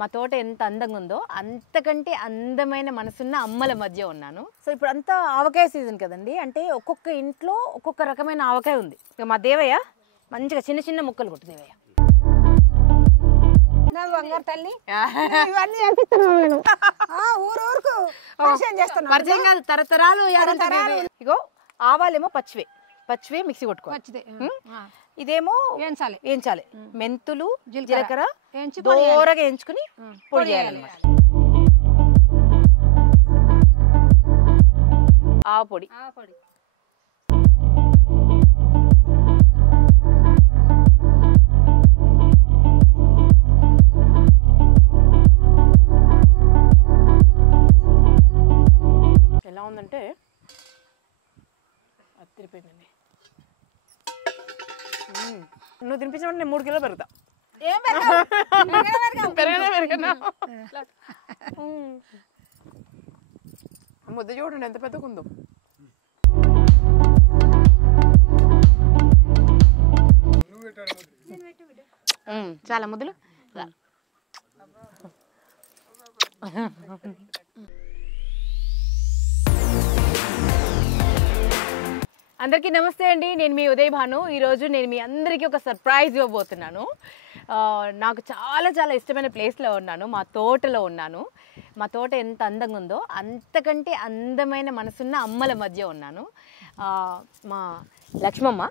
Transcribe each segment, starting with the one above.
మా తోట ఎంత అందంగా ఉందో అంతకంటే అందమైన మనసున్న అమ్మల మధ్య ఉన్నాను. సో ఇప్పుడు అంతా ఆవకాయ సీజన్ కదండి. అంటే ఒక్కొక్క ఇంట్లో ఒక్కొక్క రకమైన ఆవకాయ ఉంది. ఇక మా దేవయ్య మంచిగా చిన్న చిన్న ముక్కలు కొట్టు దేవయ్య. బంగారు తల్లి ఇవన్నీ చేపిస్తున్నాను నేను. ఊరుకు పరిచయం చేస్తాను. పరిచయం కాదు, తరతరాలు. ఇగో ఆవాలేమో పచ్చివే పచ్చివే మిక్సీ కొట్టుకోవాలి. ఇదేమో వేయించాలి. మెంతులు జీలకర్ర దూరగా వేయించుకుని పొడి చేయాలన్నమాట. ఆవ పొడి ఎలా ఉందంటే అత్తిరిపోయిందండి. నువ్వు తినిపించినప్పుడు నేను 3 కిలోలు పెరుగుతా. ముద్ద చూడండి ఎంత పెద్దగా ఉందో. చాలా ముద్దలు. అందరికీ నమస్తే అండి. నేను మీ ఉదయ్ భాను. ఈరోజు నేను మీ అందరికీ ఒక సర్ప్రైజ్ ఇవ్వబోతున్నాను. నాకు చాలా చాలా ఇష్టమైన ప్లేస్లో ఉన్నాను, మా తోటలో ఉన్నాను. మా తోట ఎంత అందంగా ఉందో అంతకంటే అందమైన మనసున్న అమ్మల మధ్య ఉన్నాను. మా లక్ష్మమ్మ,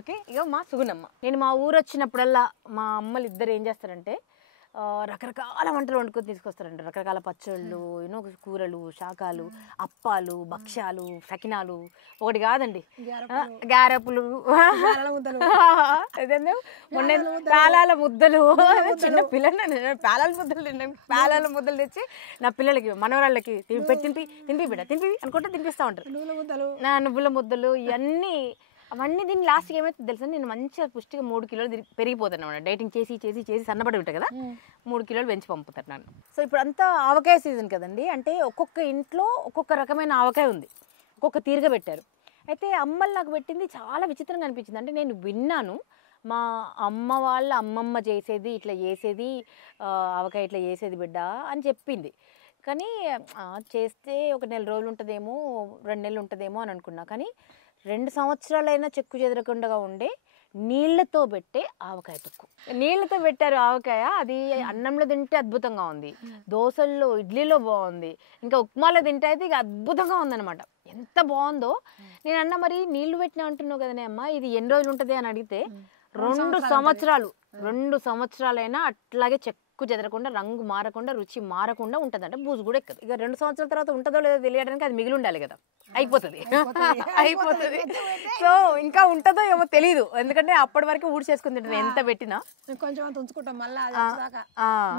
ఓకే, ఇక మా సుగుణమ్మ. నేను మా ఊరు వచ్చినప్పుడల్లా మా అమ్మలు ఇద్దరు ఏం చేస్తారంటే రకరకాల వంటలు వండుకొని తీసుకొస్తారండి. రకరకాల పచ్చళ్ళు, యూనో కూరలు, శాకాలు, అప్పాలు, భక్ష్యాలు, సకినాలు, ఒకటి కాదండి, గారెపులు, మొన్న పేలాల ముద్దలు. చిన్న పిల్లలు పేలాల ముద్దలు తిన్నాం. పేలాల ముద్దలు తెచ్చి నా పిల్లలకి మనవరాళ్ళకి తినిపి బిడ్డ తినిపి అనుకుంటే తినిపిస్తూ ఉంటారు. నా నువ్వుల ముద్దలు ఇవన్నీ అవన్నీ దీన్ని లాస్ట్కి ఏమైతే తెలుసా, నేను మంచిగా పుష్టిగా 3 కిలోలు పెరిగిపోతాను అన్నమాట. డైటింగ్ చేసి చేసి చేసి సన్నబడి ఉంటాయి కదా, 3 కిలోలు పెంచి పంపుతారు నన్ను. సో ఇప్పుడు అంతా ఆవకాయ సీజన్ కదండి. అంటే ఒక్కొక్క ఇంట్లో ఒక్కొక్క రకమైన ఆవకాయ ఉంది, ఒక్కొక్క తీరుగా పెట్టారు. అయితే అమ్మలు నాకు పెట్టింది చాలా విచిత్రంగా అనిపించింది. అంటే నేను విన్నాను, మా అమ్మ వాళ్ళ అమ్మమ్మ చేసేది ఇట్లా చేసేది, ఆవకాయ ఇట్లా చేసేది బిడ్డ అని చెప్పింది. కానీ చేస్తే ఒక 1 నెల రోజులు ఉంటుందేమో, 2 నెలలు ఉంటుందేమో అని అనుకున్నా. కానీ 2 సంవత్సరాలైనా చెక్కు చెదరకుండా ఉండే నీళ్లతో పెట్టే ఆవకాయ తొక్కు. నీళ్లతో పెట్టారు ఆవకాయ. అది అన్నంలో తింటే అద్భుతంగా ఉంది, దోశల్లో ఇడ్లీలో బాగుంది, ఇంకా ఉప్మాలో తింటే అయితే ఇక అద్భుతంగా ఉందన్నమాట. ఎంత బాగుందో. నేను అన్న మరి నీళ్లు పెట్టినా అంటున్నావు కదనే అమ్మ, ఇది ఎన్ని రోజులు ఉంటుంది అని అడిగితే 2 సంవత్సరాలు. 2 సంవత్సరాలైనా అట్లాగే చెక్కు చెదరకుండా, రంగు మారకుండా, రుచి మారకుండా ఉంటుంది. అంటే బూజు కూడా ఎక్కదు. ఇక 2 సంవత్సరాల తర్వాత ఉంటుందో లేదో తెలియడానికి అది మిగిలి ఉండాలి కదా, అయిపోతుంది. సో ఇంకా ఉంటుందో ఏమో తెలీదు, ఎందుకంటే అప్పటి వరకు ఊడి చేసుకుని తింటాను ఎంత పెట్టినా. కొంచెం అంత ఉంచుకుంటాం,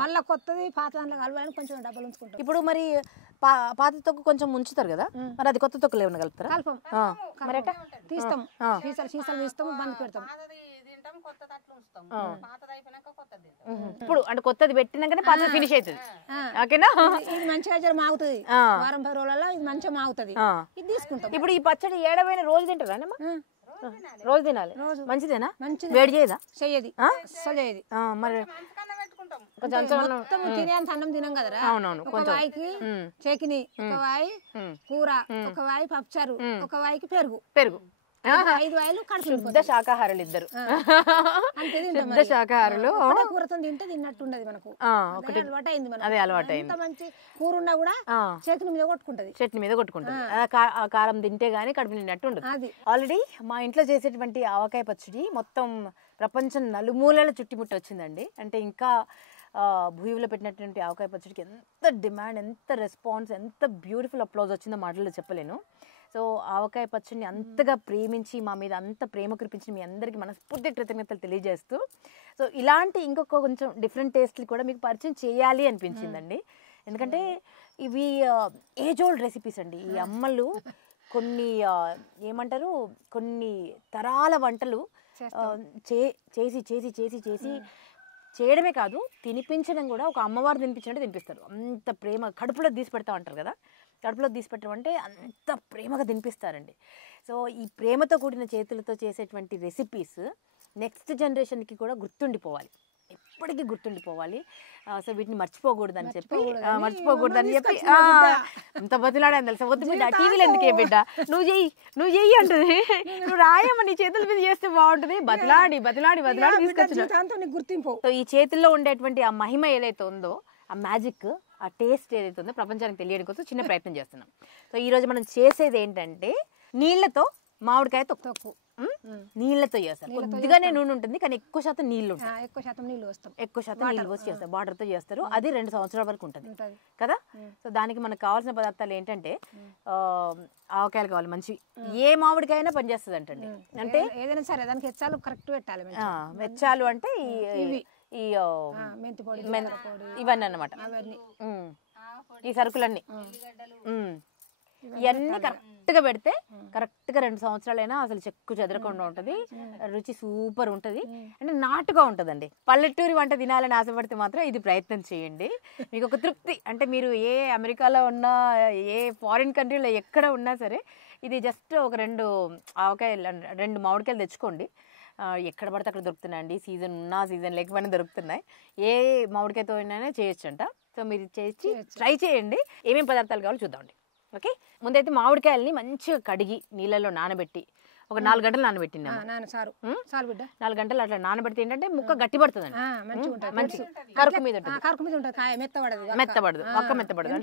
మళ్ళీ కొత్తది పాత దాంట్లో కలవాలని కొంచెం డబ్బులు ఉంచుకుంటాం. ఇప్పుడు మరి పాత తొక్కు కొంచెం ఉంచుతారు కదా, మరి అది కొత్త తొక్కులు ఏమైనా కలుపుతారా? మరి తీస్తాం, సీసాలు తీస్తాం, బంద్ పెడతాం. ఇప్పుడు అంటే కొత్తది పెట్టినాకనే పాత ఫినిష్ అవుతుంది. ఓకేనా? ఇది మంచిగా జర మాగుతుంది, వారం 10 రోజులలో ఇది మంచిగా మాగుతుంది, ఇది తీసుకుంటాం. ఇప్పుడు ఈ పచ్చడి ఏడవైనా రోజు తింటారా? రోజు తినాలి. మంచిదేనా? మంచిది. వేడి చేయదా? చెయ్యది. మరి మొత్తం తినేంత అన్నం తినం కదరా. అవునవును. ఒక వాయికి చెకిని, ఒక వాయి కూర, ఒక వాయి పప్పుచారు, ఒక వాయికి పెరుగు 5 వాయిలు శుద్ధ శాకాహారులు ఇద్దరు. శుద్ధ శాకాహారులు. కూరతో తింటే తిన్నట్టుండదు మనకు, అలవాటు అయింది. అదే అలవాటు అయింది. మంచి కూర ఉన్నా కూడా చట్నీ మీద కొట్టుకుంటది. కారం తింటే గానీ కడుపు నిన్నట్టు ఉండదు. ఆల్రెడీ మా ఇంట్లో చేసేటువంటి ఆవకాయ పచ్చడి మొత్తం ప్రపంచం నలుమూలల చుట్టుముట్టి వచ్చిందండి. అంటే ఇంకా భూమిలో పెట్టినటువంటి ఆవకాయ పచ్చడికి ఎంత డిమాండ్, ఎంత రెస్పాన్స్, ఎంత బ్యూటిఫుల్ అప్లాజ్ వచ్చిందో మాటల్లో చెప్పలేను. సో ఆవకాయ పచ్చడిని అంతగా ప్రేమించి మా మీద అంత ప్రేమ కురిపించిన మీ అందరికీ మనస్ఫూర్తి కృతజ్ఞతలు తెలియజేస్తూ, సో ఇలాంటి ఇంకొక కొంచెం డిఫరెంట్ టేస్ట్లు కూడా మీకు పరిచయం చేయాలి అనిపించిందండి. ఎందుకంటే ఇవి ఏజ్ ఓల్డ్ రెసిపీస్ అండి. ఈ అమ్మలు కొన్ని ఏమంటారు, కొన్ని తరాల వంటలు చేసి చేసి చేసి చేసి చేయడమే కాదు, తినిపించడం కూడా. ఒక అమ్మవారు తినిపించినట్టు తినిపిస్తారు. అంత ప్రేమ, కడుపులో తీసి పెడతా ఉంటారు కదా, కడుపులో తీసి పెట్టడం అంటే అంత ప్రేమగా తినిపిస్తారండి. సో ఈ ప్రేమతో కూడిన చేతులతో చేసేటువంటి రెసిపీస్ నెక్స్ట్ జనరేషన్కి కూడా గుర్తుండిపోవాలి. ఎప్పటికీ గుర్తుండిపోవాలి. సో వీటిని మర్చిపోకూడదని చెప్పి అంత బతిలాడని తెలుసా, వద్దు బిడ్డ టీవీలో ఎందుకే బిడ్డ, నువ్వు చెయ్యి అంటుంది, నువ్వు రాయమ్మ నీ చేతుల మీద చేస్తే బాగుంటుంది, బతిలాడి తీసుకొచ్చిన గుర్తింపు. సో ఈ చేతుల్లో ఉండేటువంటి ఆ మహిమ ఏదైతే ఉందో, ఆ మ్యాజిక్, ఆ టేస్ట్ ఏదైతే ఉందో ప్రపంచానికి తెలియడం కోసం చిన్న ప్రయత్నం చేస్తున్నాం. సో ఈ రోజు మనం చేసేది ఏంటంటే నీళ్లతో మామిడికాయ తొక్కు. నీళ్లతో చేస్తారు, కొద్దిగానే నూనె ఉంటుంది కానీ ఎక్కువ శాతం నీళ్లు ఉంటాయి, ఎక్కువ శాతం నీళ్ళు పోసి చేస్తారు, వాటర్ తో చేస్తారు. అది 2 సంవత్సరాల వరకు ఉంటుంది కదా. సో దానికి మనకు కావాల్సిన పదార్థాలు ఏంటంటే ఆవకాయలు కావాలి మంచి, ఏ మామిడికాయ అయినా పనిచేస్తుంది అంటండి. అంటే ఏదైనా సరే దానికి వెచ్చాలు కరెక్ట్ పెట్టాలి. వెచ్చాలు అంటే ఈ మెంతి పొడి ఇవన్నీ అన్నమాట, ఈ సరుకులన్నీ ఇవన్నీ కరెక్ట్ గా పెడితే కరెక్ట్ గా 2 సంవత్సరాలైనా అసలు చెక్కు చెదరకుండా ఉంటది, రుచి సూపర్ ఉంటది, అంటే నాటుగా ఉంటదండి. పల్లెటూరి వంట తినాలని ఆశపడితే మాత్రం ఇది ప్రయత్నం చేయండి, మీకు ఒక తృప్తి. అంటే మీరు ఏ అమెరికాలో ఉన్నా, ఏ ఫారిన్ కంట్రీలో ఎక్కడ ఉన్నా సరే, ఇది జస్ట్ ఒక 2 ఆవకాయలు 2 మామిడికాయలు తెచ్చుకోండి. ఎక్కడ పడితే అక్కడ దొరుకుతున్నాయండి, సీజన్ ఉన్నా సీజన్ లేకపోయినా దొరుకుతున్నాయి. ఏ మామిడికాయతో అయినా చేయొచ్చు అంట. సో మీరు చేసి ట్రై చేయండి. ఏమేమి పదార్థాలు కావాలో చూద్దామండి. ఓకే, ముందైతే మామిడికాయల్ని మంచిగా కడిగి నీళ్ళలో నానబెట్టి ఒక 4 గంటలు నానబెట్టింది. 4 గంటలు అట్లా నానబెడితే ఏంటంటే ముక్క గట్టి పడుతుంది, మంచి కరుకు మీద మెత్తబడదు, ఒక్క మెత్తబడదు,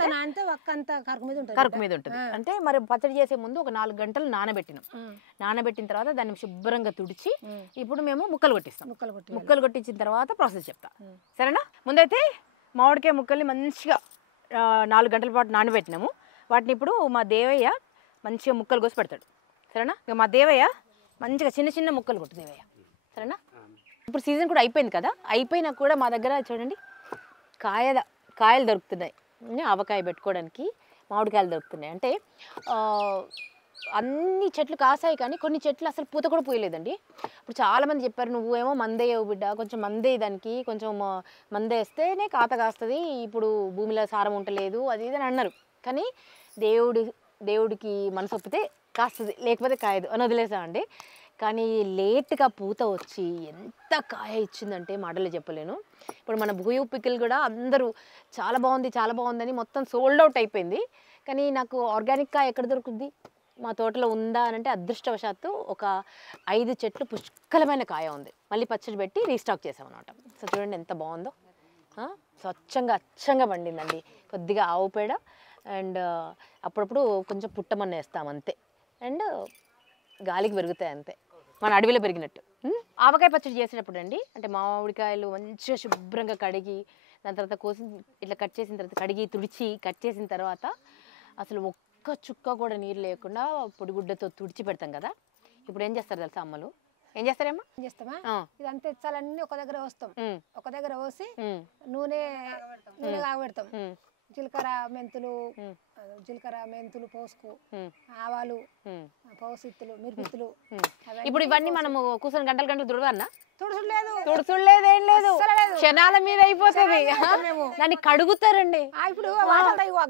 కరుకు మీద ఉంటుంది. అంటే మరి పచ్చడి చేసే ముందు ఒక 4 గంటలు నానబెట్టినాం. నానబెట్టిన తర్వాత దాన్ని శుభ్రంగా తుడిచి ఇప్పుడు మేము ముక్కలు కొట్టిస్తాం. ముక్కలు కొట్టించిన తర్వాత ప్రాసెస్ చెప్తా, సరేనా. ముందైతే మామిడికాయ ముక్కల్ని మంచిగా 4 గంటల పాటు నానబెట్టినాము. వాటిని ఇప్పుడు మా దేవయ్య మంచిగా ముక్కలు కోసి పెడతాడు, సరేనా. ఇక మా దేవయ్య మంచిగా చిన్న చిన్న ముక్కలు కొట్టు దేవయ్య, సరేనా. ఇప్పుడు సీజన్ కూడా అయిపోయింది కదా, అయిపోయినా కూడా మా దగ్గర చూడండి కాయలు దొరుకుతున్నాయి, ఆవకాయ పెట్టుకోవడానికి మామిడికాయలు దొరుకుతున్నాయి. అంటే అన్ని చెట్లు కాసాయి కానీ కొన్ని చెట్లు అసలు పూత కూడా పూయలేదండి. ఇప్పుడు చాలామంది చెప్పారు, నువ్వేమో మందేయవు బిడ్డ, కొంచెం మందే దానికి కొంచెం మందేస్తేనే కాత కాస్తుంది, ఇప్పుడు భూమిలో సారం ఉండలేదు అది ఇది అని అన్నారు. కానీ దేవుడికి మనసు ఒప్పితే కాస్తుంది, లేకపోతే కాయదు అని వదిలేసామండి. కానీ లేట్గా పూత వచ్చి ఎంత కాయ ఇచ్చిందంటే మాటలు చెప్పలేను. ఇప్పుడు మన భూయు పికిల్ కూడా అందరూ చాలా బాగుందని మొత్తం సోల్డ్ అవుట్ అయిపోయింది. కానీ నాకు ఆర్గానిక్ కాయ ఎక్కడ దొరుకుద్ది, మా తోటలో ఉందా అని అంటే అదృష్టవశాత్తు ఒక 5 చెట్లు పుష్కలమైన కాయ ఉంది. మళ్ళీ పచ్చడి పెట్టి రీస్టాక్ చేసాం అనమాట. సో చూడండి ఎంత బాగుందో, అచ్చంగా పండిందండి. కొద్దిగా ఆవు పేడ అండ్ అప్పుడప్పుడు కొంచెం పుట్టమన్న వేస్తాం అంతే, అండ్ గాలికి పెరుగుతాయి అంతే, మన అడవిలో పెరిగినట్టు. ఆవకాయ పచ్చడి చేసేటప్పుడు అండి, అంటే మామిడికాయలు మంచిగా శుభ్రంగా కడిగి దాని తర్వాత కోసి ఇట్లా కట్ చేసిన తర్వాత కడిగి తుడిచి కట్ చేసిన తర్వాత అసలు ఒక్క చుక్క కూడా నీరు లేకుండా పొడిగుడ్డతో తుడిచి పెడతాం కదా. ఇప్పుడు ఏం చేస్తారు తెలుసా అమ్మలు, ఏం చేస్తారేమ్మా? ఇదంతా ఇచ్చాలన్నీ ఒక దగ్గర వస్తాం, ఒక దగ్గర పోసి నూనె కాగబెడతాం. జీలకర్ర మెంతులు పోసుకు, ఆవాలు, పౌసిత్తులు, మిరిపిత్తులు. ఇప్పుడు ఇవన్నీ మనము కూర్చొని గంటలు దుడవన్నా? తుడుచులేదు, ఏం లేదు, క్షణాల మీద అయిపోతుంది. దాన్ని కడుగుతారండి. ఇప్పుడు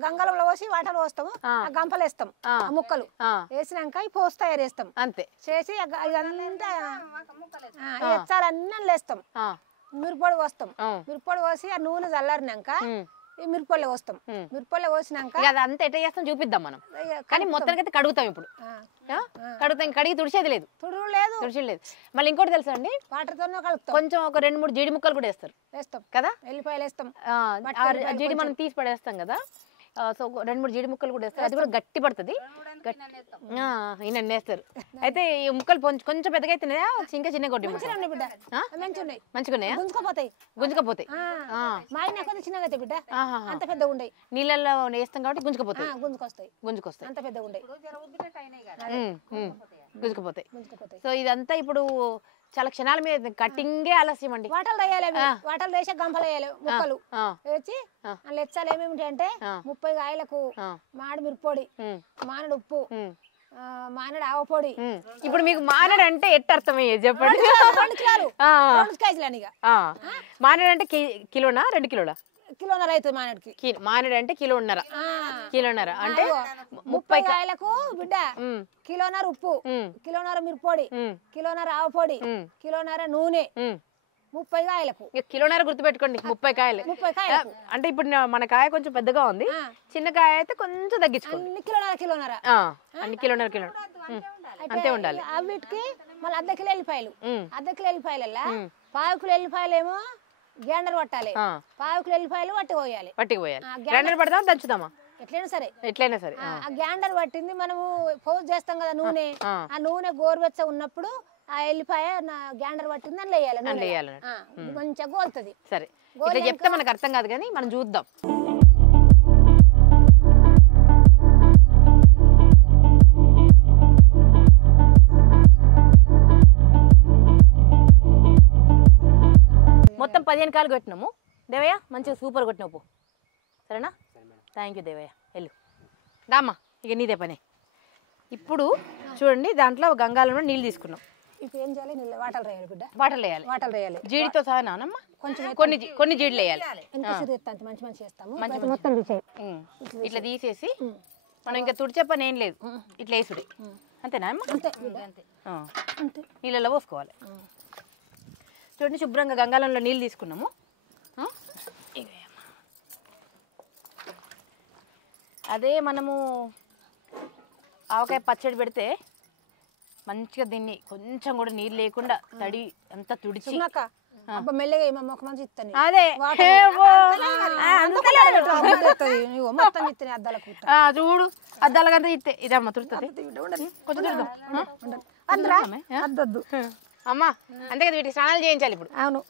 గంగలంలో పోసి వాటలు పోస్తాము, గంపలు వేస్తాం, ముక్కలు వేసినాక ఈ పోసి తయారు చేస్తాం అంతే. చేసి ఇదంతా ఎచ్చాలన్నీ వేస్తాం, మిరపొడి పోస్తాం. మిరపొడి పోసి ఆ నూనె చల్లారినాక ఈ మిరపొడి పోస్తాం. మిరపొడి పోసినాక అదంతా ఎట్లా చేస్తాం చూపిద్దాం మనం. కానీ మొత్తానికి అయితే కడుగుతాం. ఇప్పుడు కడిగి తుడిచేది లేదు, తుడిచేది. మళ్ళీ ఇంకోటి తెలుసా అండి, వాటర్ తో కలుపుతాం. కొంచెం ఒక 2-3 జీడి ముక్కలు కూడా వేస్తాం కదా, ఎల్లిపాయలు వేస్తాం. జీడి మనం తీసి పడేస్తాం కదా, సో 2-3 జీడి ముక్కలు కూడా వేస్తారు, అది కూడా గట్టి పడుతుంది. ఈయన వేస్తారు. అయితే ఈ ముక్కలు కొంచెం పెద్దగా అయితేనే ఇంకా చిన్న కొట్టి మంచిగా గుంజుకపోతాయి. అంత పెద్దగా ఉండే నీళ్ళల్లో వేస్తాం కాబట్టి గుంజుకపోతాయి, గుంజుకొస్తాయి, అంత పెద్దగా ఉండే గుంజుకుపోతాయి. సో ఇదంతా ఇప్పుడు చాలా క్షణాల మీద కటింగే ఆలస్యం అండి. వాటలు వేసి గంపలు వేయాలి, ముక్కలు వేసి అందులో ఎచ్చాలు ఏమేమి అంటే 30 కాయలకు మామిడి మిరపొడి, మామిడి ఉప్పు, మామిడి ఆవపొడి. ఇప్పుడు మీకు మానడు అంటే ఎట్ట అర్థమయ్యేది చెప్పండి? మానడు అంటే కిలోనా 2 కిలోలా? కిలోన్నర అవుతుంది మానడికి. మానడు అంటే కిలోన్నర అంటే 30 కాయలకు బిడ్డ కిలోన్నర ఉప్పు, కిలోన్నర మిరపొడి, కిలోన్నర ఆవపొడి, కిలోన్నర నూనె, 30 కాయలకు ఇక కిలోన్నర గుర్తుపెట్టుకోండి 30 కాయలు 30 కాయలకు అంటే ఇప్పుడు మన కాయ కొంచెం పెద్దగా ఉంది చిన్న కాయ అయితే కొంచెం తగ్గించుకోండి అన్ని కిలోన్నర అన్ని కిలోన్నర అంతే ఉండాలి వీటికి మళ్ళీ అర్ధ కిలో ఎల్లిపాయలు అర్ధ కిలో ఎల్లిపాయలల్లా పావు కిలో ఎల్లిపాయలు ఏమో గ్రైండర్ పట్టాలి పావు కిలో ఎల్లిపాయలు పట్టి పోయాలి గ్రైండర్ పడదామా దంచుదామా ఎట్లయినా సరే ఆ గ్రైండర్ పట్టింది మనము పోజ్ చేస్తాం కదా నూనె ఆ నూనె గోరువెచ్చ ఉన్నప్పుడు ఆ ఎల్లిపాయ గ్రైండర్ పట్టింది అని వేయాలి మంచిగా గోలుతుంది సరే ఇట్లా చెప్తే మనకు అర్థం కాదు కానీ మనం చూద్దాం మొత్తం 15 కాయలు కొట్టినాము దేవయ్య మంచిగా సూపర్ కొట్టినావు సరేనా థ్యాంక్ యూ దేవయ్య వెళ్ళు దామ్మా ఇక నీదే పని ఇప్పుడు చూడండి దాంట్లో గంగాలంలో నీళ్ళు తీసుకున్నాం ఇప్పుడు ఏం చేయాలి నీళ్ళు వాటర్ వేయాలి బిడ్డ వాటర్ వేయాలి జీడితో సహా నానమ్మ కొంచెం కొన్ని జీడిలు వేయాలి మంచి చేస్తాము మొత్తం ఇట్లా తీసేసి మనం ఇంకా తుడిచే పని ఏం లేదు ఇట్లా వేసుడే అంతేనా అమ్మ అంతే నీళ్ళలో పోసుకోవాలి చూడండి శుభ్రంగా గంగాలంలో నీళ్ళు తీసుకున్నాము అదే మనము ఆవకాయ పచ్చడి పెడితే మంచిగా దీన్ని కొంచెం కూడా నీళ్ళు లేకుండా తడి అంతా తుడిచి మెల్లగా ఒక మంచి ఇస్తాను అదే చూడు అద్దాలకంతా ఇస్తే ఇదమ్మా తుడుతుంది కొంచెం అద్దద్దు అమ్మా అంతే కదా వీటికి స్నానాలు చేయించాలి ఇప్పుడు అవును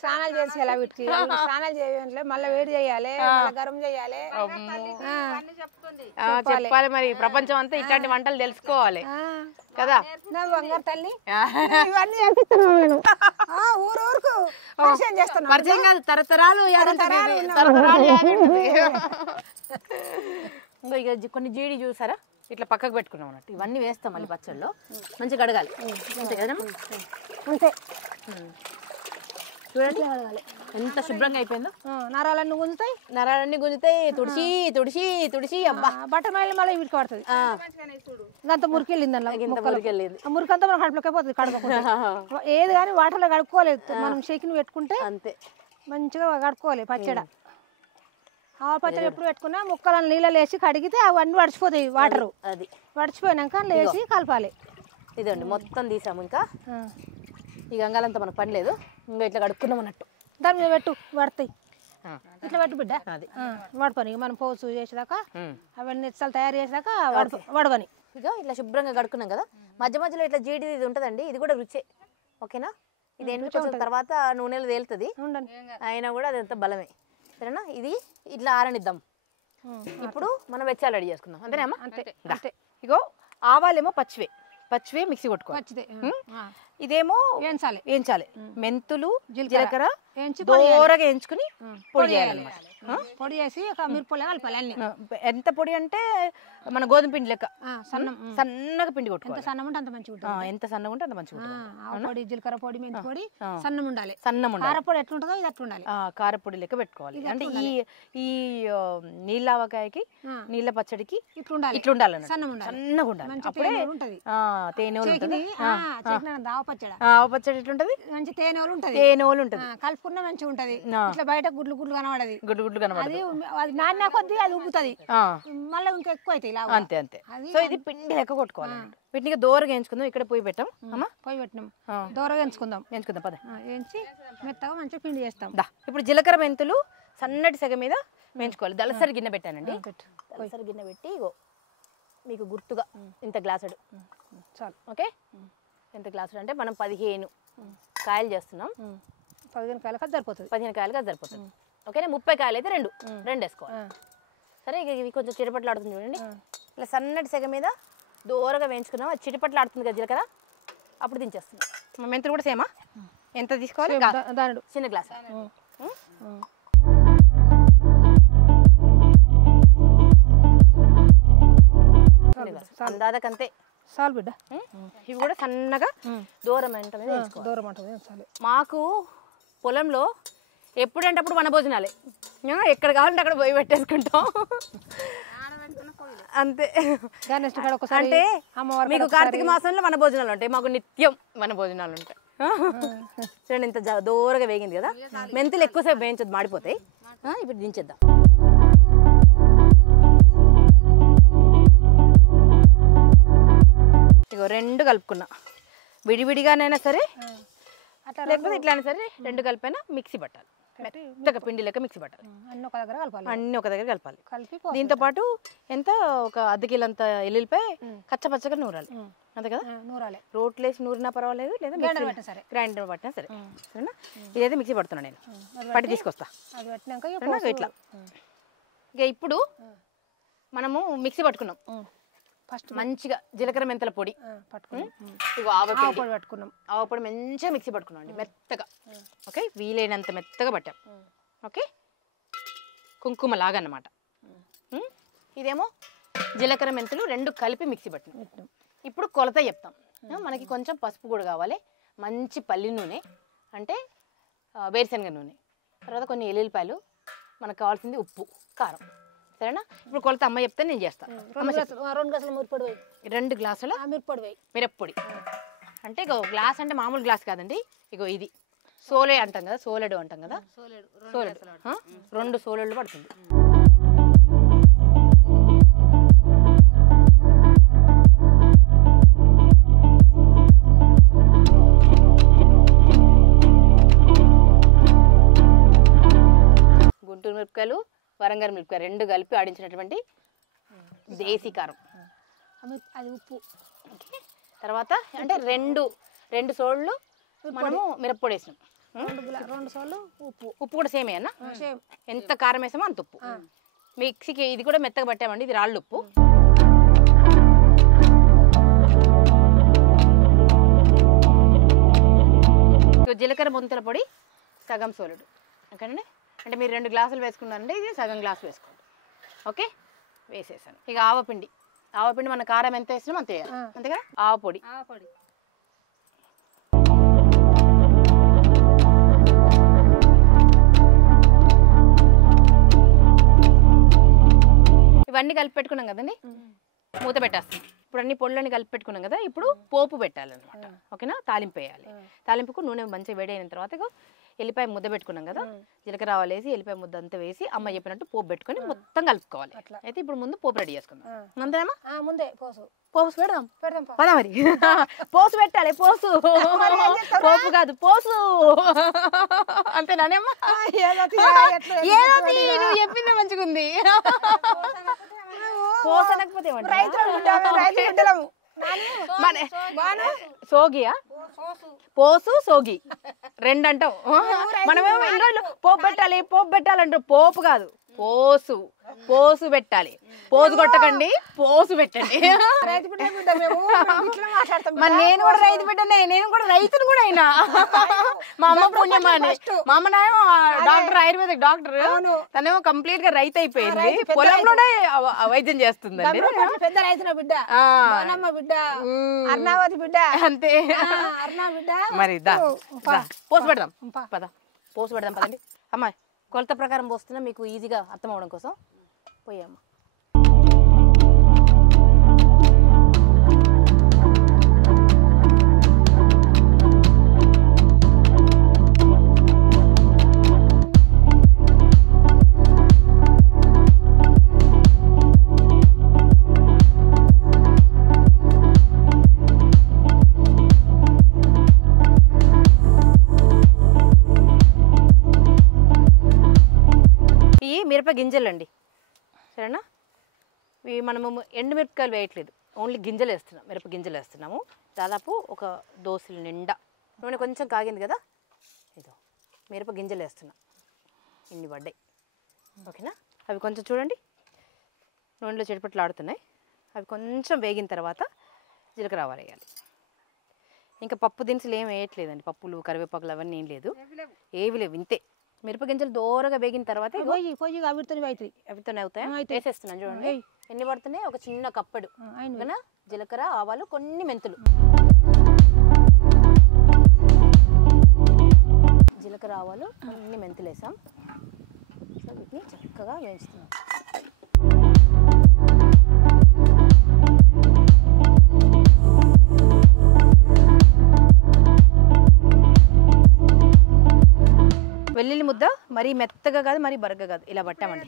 స్నానాలు చేసేయాలి వీటికి స్నానాలు చేయాలి మళ్ళీ వేడి చేయాలి గరం చేయాలి చెప్పాలి మరి ప్రపంచం అంతా ఇట్లాంటి వంటలు తెలుసుకోవాలి కదా నా బంగారు తల్లి ఇవన్నీ చేపిస్తున్నాను ఊరుకు పరిచయం చేస్తాను పరిచయం కాదు తరతరాలు ఇంకో ఇక కొన్ని జీడి చూసారా ఇట్లా పక్కకు పెట్టుకున్నాం అన్నట్టు ఇవన్నీ వేస్తాం మళ్ళీ పచ్చళ్ళలో మంచిగా కడగాలి అంతే కదమ్మా అంతే చూడండి ఎంత శుభ్రంగా అయిపోయిందో నరాలన్నీ గుంజుతాయి తుడిచి తుడిచి తుడిచి అబ్బా బటర్ మళ్ళీ మళ్ళీ వీటికి పడుతుంది అంత మురికి వెళ్ళింది అందులో మురికంతా మనం కడుపులోకి పోతుంది కడగకుండా ఏది కానీ వాటర్లో కడుక్కోలేదు మనం షేకిని పెట్టుకుంటే అంతే మంచిగా కడుక్కోవాలి పచ్చడి ఆవు పచ్చడి ఎప్పుడు పెట్టుకున్నా ముక్కలను నీళ్ళలో వేసి కడిగితే అవన్నీ వడిచిపోతాయి వాటరు అది వడిచిపోయినాక వేసి కలపాలి ఇదండి మొత్తం తీసాము ఇంకా ఈ గంగాలంతా మనకు పని లేదు ఇంకా ఇట్లా కడుక్కున్నాం అన్నట్టు దాని మీద పెట్టు పడతాయి ఇట్లా పెట్టు బిడ్డ అది వడపని మనం పోసు చేసేదాకా అవన్నీ ఇచ్చలు తయారు చేసాక వడవని ఇక ఇట్లా శుభ్రంగా కడుక్కున్నాం కదా మధ్య మధ్యలో ఇట్లా జీడి ఇది ఉంటుందండి ఇది కూడా రుచే ఓకేనా ఇది ఎండుకొచ్చిన తర్వాత నూనెలో తేలుతుంది అయినా కూడా అదంతా బలమే సరేనా ఇది ఇట్లా ఆరనిద్దాం ఇప్పుడు మనం వెచ్చాలు రెడీ చేసుకుందాం అంతేనేమ్మా అంతే ఇగో ఆవాలేమో పచ్చివే మిక్సీ కొట్టుకోవాలి ఇదేమో వేయించాలి మెంతులు జీలకర్ర దోరగా వేయించుకుని పొడి చేయాలన్నమాట పొడి చేసి మిరపొడి కలపాలి అన్ని ఎంత పొడి అంటే మన గోధుమ పిండి లెక్క సన్నగా పిండి కొట్టుకోవాలి సన్నం ఉంటే అంత మంచిగా ఉంటుంది ఎంత సన్నగా ఉంటే అంత మంచిగా ఉంటుంది పొడి జీలకర్ర పొడి మెంతి పొడి సన్నం ఉండాలి ఉండాలి కారపొడి ఎట్లుంటుందో ఇది అట్లా ఉండాలి కారపొడి లెక్క పెట్టుకోవాలి అంటే ఈ నీళ్ళావకాయకి నీళ్ళ పచ్చడికి ఇట్లా ఉండాలి సన్నగా ఉండాలి అప్పుడే తేనె ఆవ పచ్చడి ఎట్లుంటది మంచి తేనె ఉంటుంది కలుపుకున్న మంచిగా ఉంటది ఇట్లా బయట గుడ్లు కనబడది గుడ్లు కనబడది అది నాన్న కొద్ది అది ఉబ్బుతుంది మళ్ళీ ఇంకా ఎక్కువ అవుతాయి అంతే సో ఇది పిండి లెక్క కొట్టుకోవాలి వీటిని దోరగా వేయించుకుందాం ఇక్కడ పోయి పెట్టాం అమ్మా పోయి పెట్టినాం దోరగా వేయించుకుందాం పద వేయించి మెత్తగా మంచిగా పిండి చేస్తాం ఇప్పుడు జీలకర్ర మెంతులు సన్నటి సెగ మీద వేయించుకోవాలి దళసరి గిన్నె పెట్టానండి దళసరి గిన్నె పెట్టి ఇగో మీకు గుర్తుగా ఇంత గ్లాసుడు చాలు ఓకే ఎంత గ్లాసుడు అంటే మనం 15 కాయలు చేస్తున్నాం 15 కాయలకు సరిపోతుంది 15 కాయలకు సరిపోతుంది ఓకేనా 30 కాయలు అయితే రెండు వేసుకోవాలి సరే ఇక ఇవి కొంచెం చిటపట్లు ఆడుతుంది చూడండి ఇలా సన్నటి సెగ మీద దూరగా వేయించుకున్నాం అది చిటపట్లు ఆడుతుంది కదా జీలకర్ర అప్పుడు దించేస్తున్నాం మెంతులు కూడా సేమా ఎంత తీసుకోవాలి దాని చిన్న గ్లాస్ అందాదకంతే చాలు బిడ్డ ఇవి కూడా సన్నగా దూరం మాకు పొలంలో ఎప్పుడంటే అప్పుడు వన భోజనాలే ఎక్కడ కావాలంటే అక్కడ పోయి పెట్టేసుకుంటాం అంతే అంటే మీకు కార్తీక మాసంలో వన భోజనాలు ఉంటాయి మాకు నిత్యం వన భోజనాలు ఉంటాయి చూడండి ఇంత దూరగా వేగింది కదా. మెంతులు ఎక్కువసేపు వేయించొద్దు, మాడిపోతాయి. ఇప్పుడు దించేద్దాం. ఇగో రెండు కలుపుకున్నా, విడివిడిగానైనా సరే లేకపోతే ఇట్లా అయినా సరే రెండు కలిపైనా మిక్సీ పట్టాలి. మెత్తగా పిండి లెక్క మిక్సీ పట్టాలి. అన్నీ ఒక దగ్గర కలపాలి. అన్నీ ఒక దగ్గర కలపాలి. కలిపి దీంతో పాటు ఎంత ఒక అర్ధ కిలో అంత ఎల్లుల్లిపాయ కచ్చపచ్చగా నూరాలి. అంతే కదా, నూరాలి. రోట్లు వేసి నూరినా పర్వాలేదు, లేదా గ్రైండర్ పట్టినా సరే. సరేనా, ఇదైతే మిక్సీ పడుతున్నా నేను, పట్టి తీసుకొస్తా. అది పట్టినాక ఇట్లా ఇక ఇప్పుడు మనము మిక్సీ పట్టుకున్నాం. ఫస్ట్ మంచిగా జీలకర్ర మెంతుల పొడి పట్టుకున్నాం. ఇగో ఆవపొడి పట్టుకున్నాం. ఆవపొడి మంచిగా మిక్సీ పట్టుకున్నాం అండి, మెత్తగా. ఓకే, వీలైనంత మెత్తగా పట్టాం. ఓకే, కుంకుమ లాగా అన్నమాట. ఇదేమో జీలకర్ర మెంతులు రెండు కలిపి మిక్సీ పట్టినాం. ఇప్పుడు కొలత చెప్తాం. మనకి కొంచెం పసుపు కూడా కావాలి, మంచి పల్లి నూనె అంటే వేరుశనగ నూనె, తర్వాత కొన్ని ఎల్లుల్లిపాయలు, మనకు కావాల్సింది ఉప్పు, కారం. సరేనా, ఇప్పుడు కొలత అమ్మ చెప్తే నేను చేస్తాను. 2 గ్లాసుల మిరప్పొడి వేయి. 2 గ్లాసుల మిరప్పొడి వేయి. మిరప్పొడి అంటే ఇగో గ్లాస్ అంటే మామూలు గ్లాస్ కాదండి. ఇగో ఇది సోలే అంటాం కదా, సోలెడు అంటాం కదా, సోలెడు 2 సోలెళ్ళు పడుతుంది. గుంటూరు మిరపకాయలు, వరంగల్ మిరపకాయ రెండు కలిపి ఆడించినటువంటి దేశీ కారం, అది ఉప్పు. ఓకే, తర్వాత అంటే రెండు సోళ్ళు మనము మిరప్పొడి వేసినాం. 2 సార్లు ఉప్పు. ఉప్పు కూడా సేమే అన్న, ఎంత కారం వేసామో అంత ఉప్పు. మిక్సీకి ఇది కూడా మెత్తగా పట్టామండి, ఇది రాళ్ళు ఉప్పు. జీలకర్ర మెంతుల పొడి సగం సోలుడు. ఓకేనండి, అంటే మీరు 2 గ్లాసులు వేసుకున్నారంటే ఇది సగం గ్లాస్ వేసుకోండి. ఓకే, వేసేసాను. ఇక ఆవపిండి మన కారం ఎంత వేసినాం అంతే, అంతే కదా. ఆవపొడి ఇవన్నీ కలిపి పెట్టుకున్నాం కదండి, మూత పెట్టేస్తాం. ఇప్పుడు అన్ని పొళ్ళని కలిపి పెట్టుకున్నాం కదా, ఇప్పుడు పోపు పెట్టాలన్నమాట. ఓకేనా, తాలింపు వేయాలి. తాలింపుకు నూనె మంచిగా వేడైన తర్వాత ఇగో ఎల్లిపాయ ముద్ద పెట్టుకున్నాం కదా, జీలకర్ర ఆవాలు వేసి ఎల్లిపాయ ముద్ద అంతా వేసి అమ్మ చెప్పినట్టు పోపు పెట్టుకొని మొత్తం కలుపుకోవాలి. అయితే ఇప్పుడు ముందు పోపు రెడీ చేసుకుందాం. అంతేనా, ముందే పోసు పెడదాం పదా మరి. పోసు పెట్టాలి, పోసు పోపు కాదు పోసు. అంతేనానేమ్మా, ఏదో నువ్వు చెప్పింది మంచిగా ఉంది. పోసు అనకపోతే సోగియా, పోసు సోగి రెండు అంటాం. మనమేమో ఇన్ని రోజులు పోపు పెట్టాలంటారు. పోపు కాదు, పోసు పెట్టాలి. పోసు కొట్టకండి, పోసు పెట్టండి. మరి నేను కూడా రైతు బిడ్డనే, నేను కూడా రైతును కూడా అయినా. మా అమ్మ పుణ్యమా అని. మా అమ్మనేమో డాక్టర్, ఆయుర్వేదిక్ డాక్టర్, తనేమో కంప్లీట్ గా రైతు అయిపోయింది, పొలంలోనే వైద్యం చేస్తుందండి. పెద్ద రైతు బిడ్డ, బిడ్డ, అర్ణావతి బిడ్డ, అంతే. మరి పోసు పెడదాం పద, పోసు పెడదాం పదండి. అమ్మా కొలత ప్రకారం పోస్తున్నా, మీకు ఈజీగా అర్థం అవడం కోసం పోయామ్మా. మిరప గింజలు అండి, సరేనా. ఇవి మనము ఎండుమిరపకాయలు వేయట్లేదు, ఓన్లీ గింజలు వేస్తున్నాం, మిరప గింజలు వేస్తున్నాము. దాదాపు ఒక దోశల నిండా నూనె కొంచెం కాగింది కదా, ఇదో మిరప గింజలు వేస్తున్నాం. ఇన్ని పడ్డాయి, ఓకేనా. అవి కొంచెం చూడండి నూనెలో చెడిపట్లు ఆడుతున్నాయి. అవి కొంచెం వేగిన తర్వాత జీలకర్ర ఆవాలు వేయాలి. ఇంకా పప్పు దినుసులు ఏం వేయట్లేదండి, పప్పులు కరివేపాకులు అవన్నీ ఏం లేదు, ఏవి లేవు, ఇంతే. మిరప గింజలు దూరగా వేగిన తర్వాత అవితోనే అవుతాయి, వేసేస్తున్నాను. చూడండి ఎన్ని పడుతున్నాయి, ఒక చిన్న కప్పడు జీలకర్ర ఆవాలు, కొన్ని మెంతులు. జీలకర్ర ఆవాలు, కొన్ని మెంతులు వేసాం. సో వీటిని చక్కగా వేయించుతున్నాం. మరీ మెత్తగా కాదు మరీ బరగ్గా కాదు, ఇలా పట్టామండి.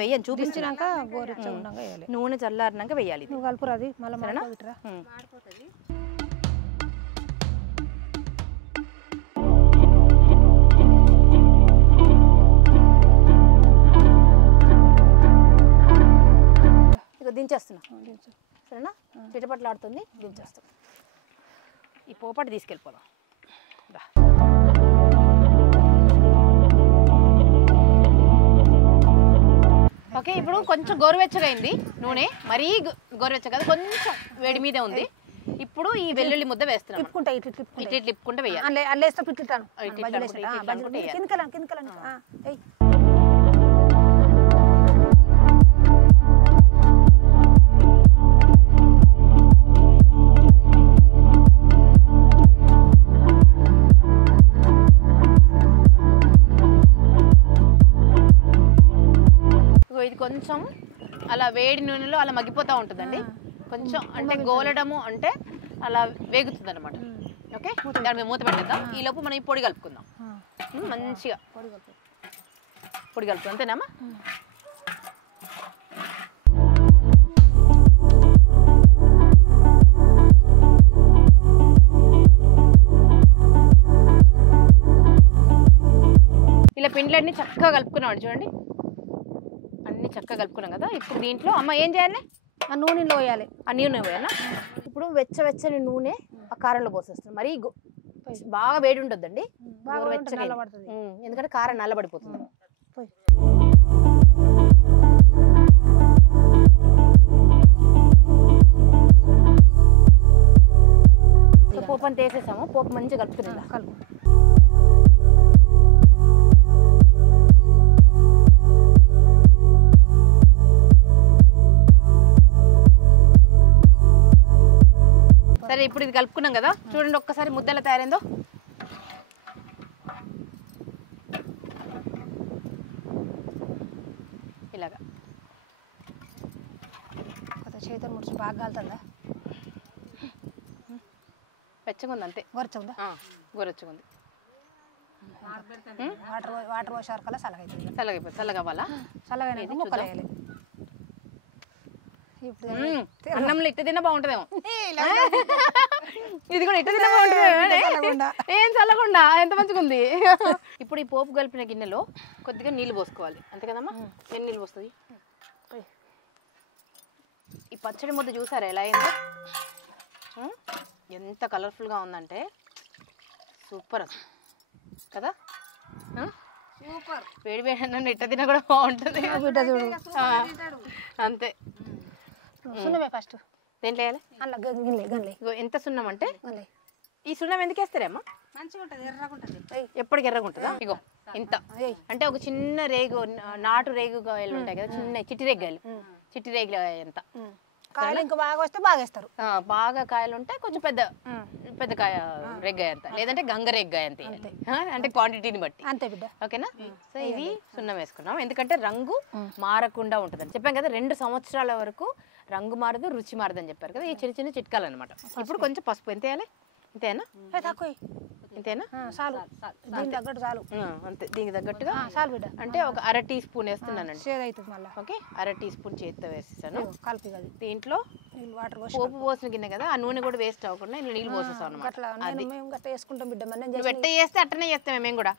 వెయ్యను చూపించినాక గోరెచ్చగా వేయాలి. నూనె చల్లారినాక వేయాలి. నువ్వు కలుపురాది మళ్ళీ మాడిపోతుందిరా. ఇక దించేస్తున్నా, సరేనా? చిటపట్లాడుతుంది, దించేస్తాం. ఈ పోపాటు తీసుకెళ్ళిపోదాం. ఓకే, ఇప్పుడు కొంచెం గోరువెచ్చగా అయింది నూనె, మరీ గోరువెచ్చగా కాదు, కొంచెం వేడి మీదే ఉంది. ఇప్పుడు ఈ వెల్లుల్లి ముద్ద వేస్తున్నాం. తిప్పుకుంటా ఇట్లా ఇట్లా తిప్పుకుంటే వేయాలి. అల్లేస్తా పిట్టిటాను ఇది కొంచెం అలా వేడి నూనెలో అలా మగ్గిపోతూ ఉంటుందండి. కొంచెం అంటే గోలడము అంటే అలా వేగుతుంది అనమాట. ఓకే, దాని మీద మూత పెట్టేద్దాం. ఈ లోపు మనం ఈ పొడి కలుపుకుందాం. మంచిగా పొడి కలుపుతాం, అంతేనామా? ఇలా పిండ్లన్నీ చక్కగా కలుపుకున్నాం చూడండి, అన్ని చక్కగా కలుపుకున్నాం కదా. ఇప్పుడు దీంట్లో అమ్మ ఏం చేయాలి? ఆ నూనెలో వేయాలి. ఆ నూనె పోయాలా? ఇప్పుడు వెచ్చని నూనె ఆ కారంలో పోసేస్తాం. మరి బాగా వేడి ఉంటుందండి, ఎందుకంటే కారం నల్లబడిపోతుంది. పోపు అంతా వేసేసాము. పోపు మంచిగా కలుపుకునేది కలుపు. సరే, ఇప్పుడు ఇది కలుపుకున్నాం కదా, చూడండి ఒక్కసారి ముద్ద ఎలా తయారైందో. ఇలాగా చేతులు ముడిచి బాగా కాలుతుందా? వెచ్చగా ఉంది, అంతే. గొరచుందా? గొరచుగా ఉంది. వాటర్ పోసారు కల్లా చల్లగైతుంది. చల్లగా అవ్వాలా? చల్లగా ముక్కలు వేయాలి. అన్నంలో ఇట్ట తిన్నా బాగుంటుందేమో. ఇది కూడా ఇట్ట తిన్నా బాగుంటుంది. ఏం చల్లకుండా ఎంత మంచిగా ఉంది. ఇప్పుడు ఈ పోపు కలిపిన గిన్నెలో కొద్దిగా నీళ్ళు పోసుకోవాలి, అంతే కదమ్మా? ఎన్ని నీళ్ళు పోస్తుంది? ఈ పచ్చడి ముద్ద చూసారా ఎలా అయిందో? ఎంత కలర్ఫుల్గా ఉందంటే సూపర్ అసలు కదా. సూపర్. వేడి వేడి అన్నం ఇట్ట తిన్నా కూడా బాగుంటుంది, అంతే. సున్నమే ఫస్ట్ దేంట్లో వేయాలి? అలా గంగలే గంగలే. ఎంత సున్నం అంటే ఈ సున్నం ఎందుకు వేస్తారేమ్మా? మంచిగా ఉంటుంది, ఎర్రగా ఉంటుంది. ఎప్పటికి ఎర్రగా ఉంటుందా? ఇగో ఇంత అంటే ఒక చిన్న రేగు, నాటు రేగుగాయలు ఉంటాయి కదా, చిన్న చిట్టి రేగుగాయలు, చిట్టి రేగులు ఎంత కాయలు ఇంకా బాగా వస్తే బాగా వేస్తారు. బాగా కాయలు ఉంటే కొంచెం పెద్ద పెద్ద కాయ రెగ్గాయ అంత, లేదంటే గంగ రెగ్గాయ అంతే, అంటే క్వాంటిటీని బట్టి, అంతే బిడ్డ. ఓకేనా? సో ఇది సున్నం వేసుకున్నాం, ఎందుకంటే రంగు మారకుండా ఉంటుందని చెప్పాం కదా. 2 సంవత్సరాల వరకు రంగు మారదు, రుచి మారదు అని చెప్పారు కదా. ఈ చిన్న చిన్న చిట్కాలు అనమాట. ఇప్పుడు కొంచెం పసుపు ఎంత వేయాలి? ఇంతేనా? తక్కువ ఇంతేనా? చాలు, దీనికి తగ్గట్టు చాలు, అంతే. దీనికి తగ్గట్టుగా చాలు బిడ్డ. అంటే ఒక 1/2 టీ స్పూన్ వేస్తున్నానండి. ఓకే, 1/2 టీ స్పూన్ చేతితో వేసేసాను. కలిపి దీంట్లో వాటర్ పోపు పోసిన గిన్నె కదా, ఆ నూనె కూడా వేస్ట్ అవ్వకుండా ఇందులో నీళ్ళు పోసేస్తాం అనమాట. వేసుకుంటాం బిడ్డ, వెట్ట చేస్తే అట్టనే చేస్తామే మేము కూడా.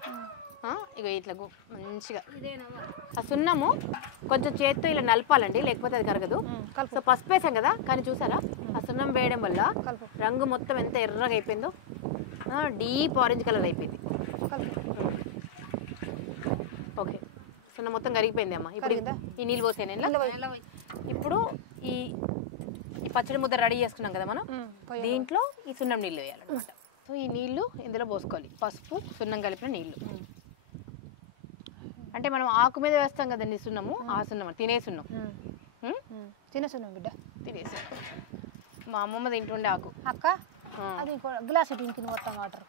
ఇక ఇట్లా మంచిగా ఆ సున్నము కొంచెం చేత్తో ఇలా నలపాలండి, లేకపోతే అది కరగదు. సో పసుపు వేసాం కదా, కానీ చూసారా ఆ సున్నం వేయడం వల్ల రంగు మొత్తం ఎంత ఎర్రగా అయిపోయిందో, డీప్ ఆరెంజ్ కలర్ అయిపోయింది. ఓకే, సున్నం మొత్తం కరిగిపోయింది అమ్మ. ఇప్పుడు ఈ నీళ్ళు పోసాను. ఇప్పుడు ఈ పచ్చడి ముద్ద రెడీ చేసుకున్నాం కదా మనం, దీంట్లో ఈ సున్నం నీళ్ళు వేయాలన్నమాట. సో ఈ నీళ్లు ఇందులో పోసుకోవాలి, పసుపు సున్నం కలిపిన నీళ్లు. అంటే మనం ఆకు మీద వేస్తాం కదండి సున్నము, ఆ సున్నం తినే సున్నం. తినే సున్నం బిడ్డ, తినే సున్నం. మా అమ్మమ్మ తింటుండే ఆకు. అక్క అది గ్లాస్ మొత్తం వాటర్.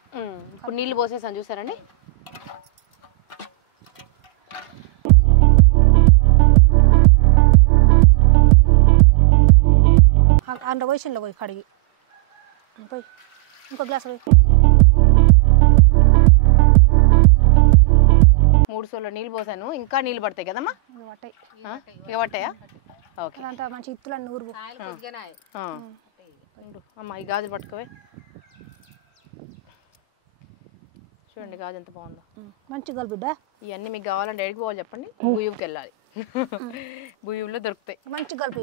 ఇప్పుడు నీళ్ళు పోసేసాను చూసారండి. అందులో పోయిలో పోయి కడిగి పోయి ఇంకో గ్లాస్ పోయి 3 సోలో నీళ్ళు పోసాను, ఇంకా నీళ్ళు పడతాయి కదమ్మా? పట్టాయి ఇక పట్టాయా? ఓకే అంతా మంచి ఇత్తులని నూరు అమ్మ ఈ గాజులు పట్టుకోవే. చూడండి గాజు ఎంత బాగుందో, మంచి గోల్ బిడ్డ. ఇవన్నీ మీకు కావాలంటే ఎడికి పోవాలి చెప్పండి, బుయ్యుకి వెళ్ళాలి. బుయ్యుల్లో దొరుకుతాయి. మంచి గల్పు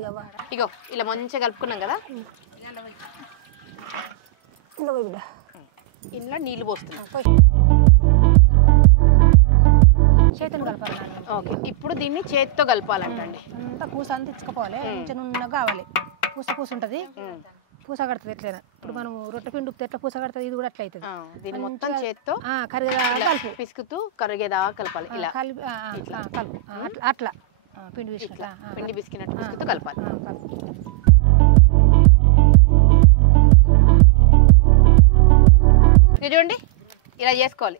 ఇగో ఇలా మంచిగా కలుపుకున్నాం కదా, బిడ్డ ఇంట్లో నీళ్ళు పోస్తున్నాం. చేతిని కలపాలి. ఓకే, ఇప్పుడు దీన్ని చేతితో కలపాలంటండి. అంతా పూస అంతా ఇచ్చుకోవాలి, కొంచెం నున్నగా కావాలి. పూస ఉంటుంది, పూస కడుతుంది ఎట్లయినా. ఇప్పుడు మనం రొట్టె పిండి ఉప్పు ఎట్లా పూస కడుతుంది, ఇది కూడా అట్లా అవుతుంది. దీన్ని మొత్తం చేతితో కరిగేదా పిసుకుతూ కరిగేదా కలపాలి. ఇలా కలిపి కలుపు అట్లా పిండి పిసుకుతా, పిండి పిసికినట్టు పిసుకుతూ కలపాలి. ఇది చూడండి ఇలా చేసుకోవాలి.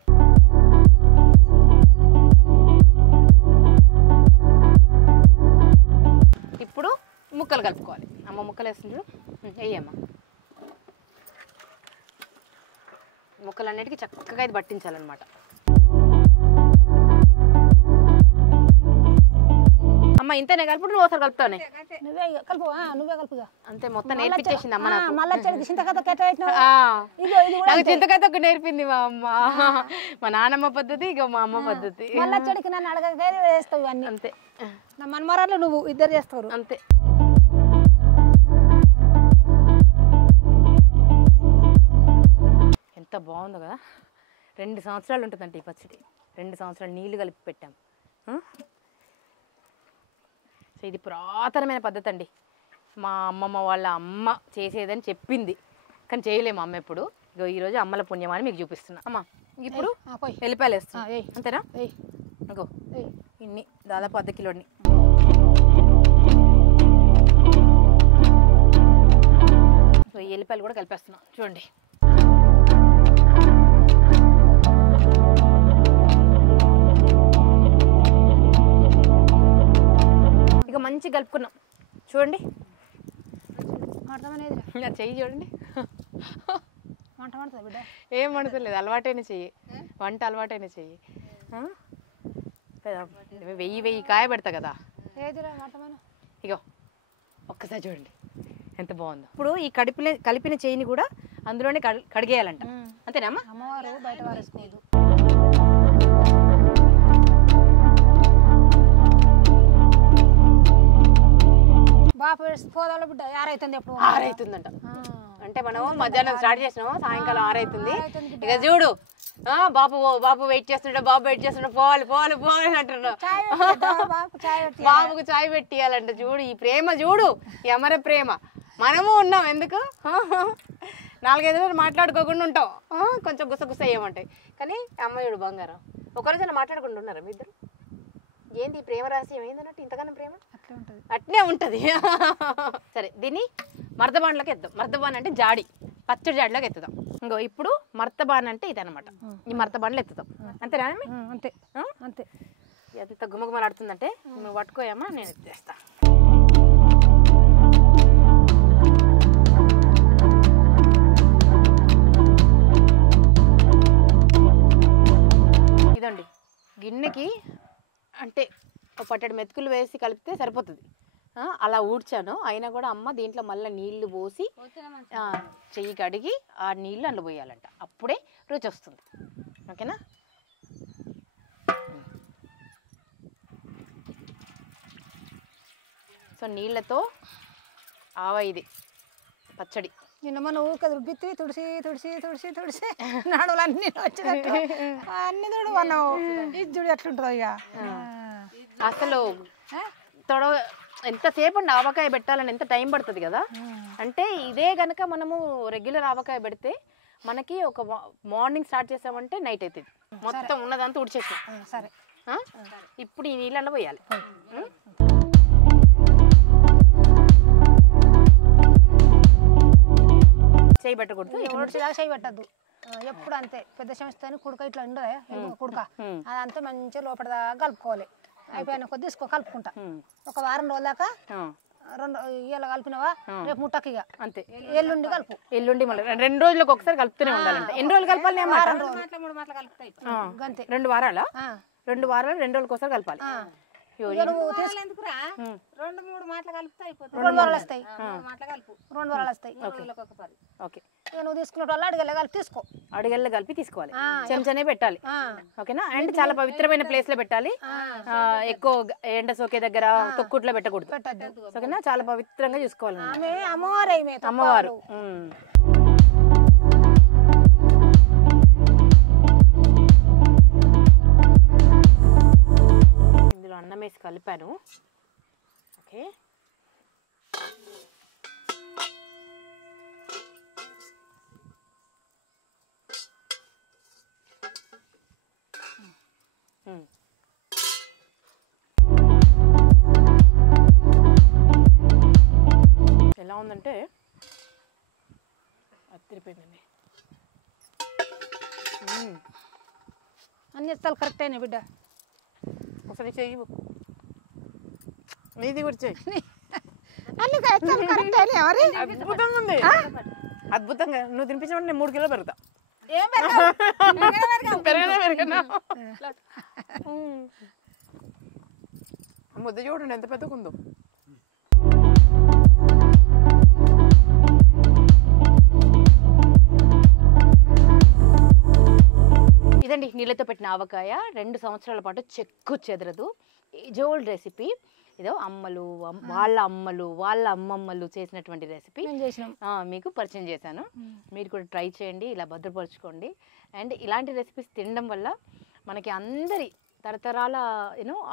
ఇప్పుడు ముక్కలు కలుపుకోవాలి. అమ్మ ముక్కలు వేస్తుంది చూడు, వేయమ్మా. ముక్కలన్నిటికీ చక్కగా ఇది పట్టించాలన్నమాట. అమ్మ ఇంతనే కలుపుడు, నువ్వు ఒకసారి కలుపుతానే. నువ్వే కలుపుగా. అంతే, మొత్తం నేర్పించేసింది అమ్మ నాకు. నాకు చింతకాయ తొక్కు నేర్పింది మా అమ్మ. మా నాన్నమ్మ పద్ధతి, ఇక మా అమ్మ పద్ధతి. మళ్ళీ నన్ను అడగగా వేస్తావు అన్ని. అంతే, నా మనమరాలు నువ్వు ఇద్దరు చేస్తారు అంతే. ఎంత బాగుందో కదా. 2 సంవత్సరాలు ఉంటుందంటే ఈ పచ్చడి. 2 సంవత్సరాలు నీళ్లు కలిపి పెట్టాం. సో ఇది పురాతనమైన పద్ధతి అండి. మా అమ్మమ్మ వాళ్ళ అమ్మ చేసేదని చెప్పింది, కానీ చేయలేము అమ్మ ఎప్పుడు. ఇగో ఈరోజు అమ్మల పుణ్యమని మీకు చూపిస్తున్నా. అమ్మ ఇప్పుడు ఎల్లిపాయలు వేస్తున్నా, అంతేనా? ఇంకో ఇన్ని దాదాపు 1/2 కిలోని. సో ఈ ఎల్లిపాయలు కూడా కలిపేస్తున్నాం చూడండి. ఇక మంచి కలుపుకున్నాం చూడండి. చెయ్యి చూడండి, వంట పడుతుంది బిడ్డ. ఏం వండుతలేదు, అలవాటైన చెయ్యి, వంట అలవాటైన చెయ్యి. 1000 కాయ పెడతా కదా. ఇగో ఒక్కసారి చూడండి ఎంత బాగుందో. ఇప్పుడు ఈ కలిపిన చెయ్యిని కూడా అందులోనే కడిగేయాలంట, అంతేనా అమ్మ? అమ్మవారు బయట వారేసుకోదు. పోదాలో బిడ్డ 6 అవుతుంది. ఎప్పుడు 6 అవుతుందంట. అంటే మనం మధ్యాహ్నం స్టార్ట్ చేసినాము, సాయంకాలం 6 అవుతుంది. ఇక చూడు, బాబు వెయిట్ చేస్తుండే, పోవాలి అంటున్నాడు. బాబుకు చాయ్ పెట్టియాలంట. చూడు ఈ ప్రేమ, చూడు ఈ అమర ప్రేమ. మనము ఉన్నాం ఎందుకు, 4-5 రోజులు మాట్లాడుకోకుండా ఉంటాం, కొంచెం గుసగుస అయ్యమంటాయి. కానీ అమ్మాయిడు బంగారం. ఒకరోజు మాట్లాడకుండా ఉన్నారా మీ ఇద్దరు? ఏంది ప్రేమ రహస్యం ఏందన్నట్టు ఇంతకన్నా ప్రేమ? అట్నే ఉంటుంది. సరే దీన్ని మర్దబాన్లోకి ఎత్తాం. మర్దబాన్ అంటే జాడి, పచ్చడి జాడిలోకి ఎత్తుదాం. ఇంకో ఇప్పుడు మర్తబాన్ అంటే ఇదనమాట. ఈ మర్తబాన్లో ఎత్తుతాం, అంతేనా? అంతే అంతే. అది గుమ్మగుమ్మలాడుతుందంటే నువ్వు పట్టుకోయమ్మా, నేను ఎత్తేస్తా. ఇదండి గిన్నెకి అంటే ఒక పట్టడి మెతుకులు వేసి కలిపితే సరిపోతుంది. అలా ఊడ్చాను, అయినా కూడా అమ్మ దీంట్లో మళ్ళీ నీళ్లు పోసి చెయ్యి కడిగి ఆ నీళ్ళు అందులో పోయాలంట, అప్పుడే రుచి వస్తుంది. ఓకేనా? సో నీళ్ళతో ఇది పచ్చడి. నిన్న మన ఊరికే రుబ్బిత్తి తుడిసి నడువులు అన్ని వచ్చినట్టు అన్ని చూడు మనం ఇది చూడు ఎట్లుంటుందో. ఇక అసలు ఎంతసేపు ఆవకాయ పెట్టాలని ఎంత టైం పడుతుంది కదా. అంటే ఇదే గనక మనము రెగ్యులర్ ఆవకాయ పెడితే మనకి ఒక మార్నింగ్ స్టార్ట్ చేసామంటే నైట్ అవుతుంది, మొత్తం ఉన్నదంతా ఉడిచేసాం. సరే ఇప్పుడు ఈ నీళ్ళలో పోయాలి. చేయి పెట్టకూడదు, చేయి పెట్టద్దు ఎప్పుడు. అంతే పెద్ద చెంచాతో కుడక ఇట్లా ఉండదు కుడక, అదంతా మంచిగా లోపల దాకా కలుపుకోవాలి. అయిపోయిన కొద్ది కలుపుకుంటా ఒక వారం రోజుల దాకా. 2 ఇయ్యాల కలిపినవా రేపు ముట్టకి ఇక అంతే. ఎల్లుండి కలుపు. ఎల్లుండి మళ్ళీ 2 రోజులకు ఒకసారి కలుపుతూనే ఉండాలంటే. ఎన్ని రోజులు కలపాలి? 3 మాటలు కలుపుతాయి అంతే. 2 వారాలా? 2 వారాలు 2 రోజులకోసారి కలపాలి. ఇక నువ్వు ఎందుకురా 2-3 మాటలు కలిపితే అయిపోతుంది. 2 వారాలు వస్తాయి. 3 మాటలు కలుపు. 2 వారాలు వస్తాయి. ఓకే. ఇక నువ్వు తీసుకున్న వాళ్ళు అడిగేలా కలిపి తీసుకో. అడిగల్లో కలిపి తీసుకోవాలి. చెంచానే పెట్టాలి. ఓకేనా? అండ్ చాలా పవిత్రమైన ప్లేస్ లో పెట్టాలి. ఎక్కువ ఎండ సోకే దగ్గర తొక్కుట్లో పెట్టకూడదు. ఓకేనా? చాలా పవిత్రంగా చూసుకోవాలి. ఆమె అమ్మవారు అమ్మవారు. ఇందులో అన్నం వేసి కలిపాను. ఓకే. ఎలా ఉందంటే అదిరిపోయిందండి. అన్ని ఇస్తాలు కరెక్ట్ అయినా బిడ్డ. ఒకసారి చెయ్యి, నీది కూడా చెయ్యి. అన్ని కరెక్ట్ అయినా ఎవరి అద్భుతంగా ఉంది. అద్భుతంగా. నువ్వు తినిపించమంటే నేను 3 కిలోలు పెరుగుతా. పెరగనా ముద్ద చూడండి ఎంత పెద్దగా ఉందో. ఇదండి నీళ్ళతో పెట్టిన ఆవకాయ. 2 సంవత్సరాల పాటు చెక్కు చెదరదు. Age old recipe. ఇదో అమ్మలు, వాళ్ళ అమ్మలు, వాళ్ళ అమ్మమ్మలు చేసినటువంటి రెసిపీ మీకు పరిచయం చేశాను. మీరు కూడా ట్రై చేయండి, ఇలా భద్రపరచుకోండి. అండ్ ఇలాంటి రెసిపీస్ తినడం వల్ల మనకి అందరి తరతరాల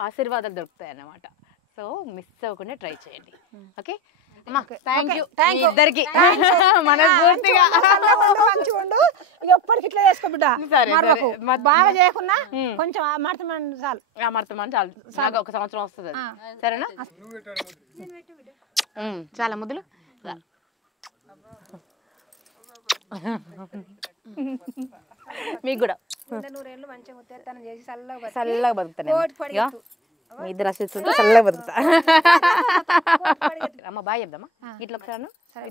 ఆశీర్వాదాలు దొరుకుతాయి అన్నమాట. సో మిస్ అవ్వకుండా ట్రై చేయండి. ఓకే అమ్మా, థ్యాంక్ యూ ఇద్దరికి మనస్ఫూర్తిగా. ఎప్పటికి ఇట్లా చేసుకో బిడ్డ. బాగా చేయకున్నా కొంచెం మడతమని చాలు. మడతమని చాలు. బాగా 1 సంవత్సరం వస్తుంది అది. సరేనా? చాలా ముద్దులు. మీకు కూడా చల్లగా బతుకుతాను. మీ ఇద్దరు అసలు చల్లగా బతుకుతా. అమ్మ బాయ్ చెప్దామా ఇట్లా ఒకసారి.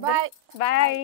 Bye bye.